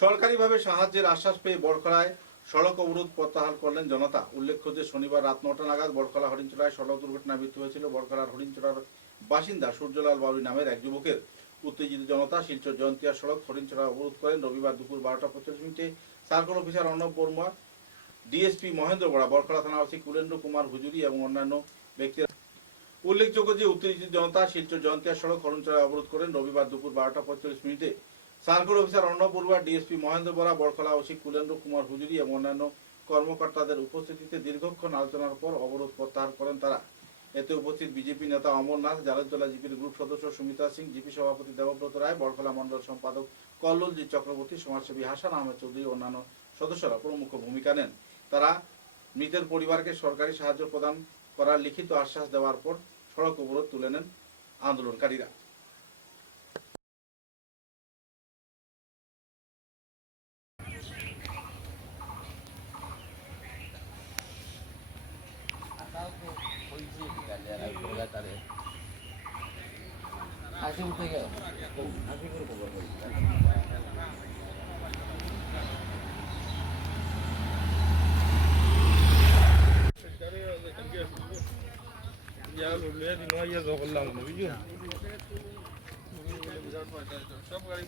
সরকারিভাবে সাহায্যের আশ্বাস পেয়ে বড়খলায় সড়ক অবরোধ প্রত্যাহার করলেন জনতা। উল্লেখ্য যে শনিবার রাত 9টা নাগাদ বড়খলা হরিণচড়ায় সড়ক দুর্ঘটনায় মৃত্যু হয়েছিল বড়খলার হরিণচড়ার বাসিন্দা সূর্যলাল বাউরি নামের এক যুবকের। উত্তেজিত জনতা শিলচর জয়ন্তিয়া সড়ক হরিণচড়া অবরোধ করেন। রবিবার দুপুর 12টা 45 circle officer Arnab Barma, DSP Mahendra Bora, Borkhola থানা ওসি কুলেন্দ্র কুমার হুজুরি এবং অন্যান্য ব্যক্তিরা। উল্লেখযোগ্য যে উত্তেজিত জনতা শিলচর জয়ন্তিয়া সড়ক হরিণচড়ায় অবরোধ করেন। রবিবার দুপুর 12টা 45 circle officer Arnab Barua, DSP Mahendra Bora, Barkhola OC কুলেন্দ্র Kumar হুজুরি এবং অন্যান্য কর্মকর্তাদের উপস্থিতিতে দীর্ঘক্ষণ আলোচনার পর অবরোধ প্রত্যাহার করেন তারা। এতে উপস্থিত বিজেপি নেতা অমরনাথ, জালেনতলা জিপির গ্রুপ সদস্য সুমিতা সিং, জিপি সভাপতি দেবব্রত রায়, বড়খলা মন্ডল সম্পাদক কল্লোলজিৎ চক্রবর্তী, সমাজসেবী হাসান আহমেদ চৌধুরী ও অন্যান্য সদস্যরা প্রমুখ ভূমিকা নেন। তারা মৃতের পরিবারকে সরকারি সাহায্য প্রদান করার লিখিত আশ্বাস দেওয়ার পর সড়ক অবরোধ তুলে নেন আন্দোলনকারীরা। সব গাড়ি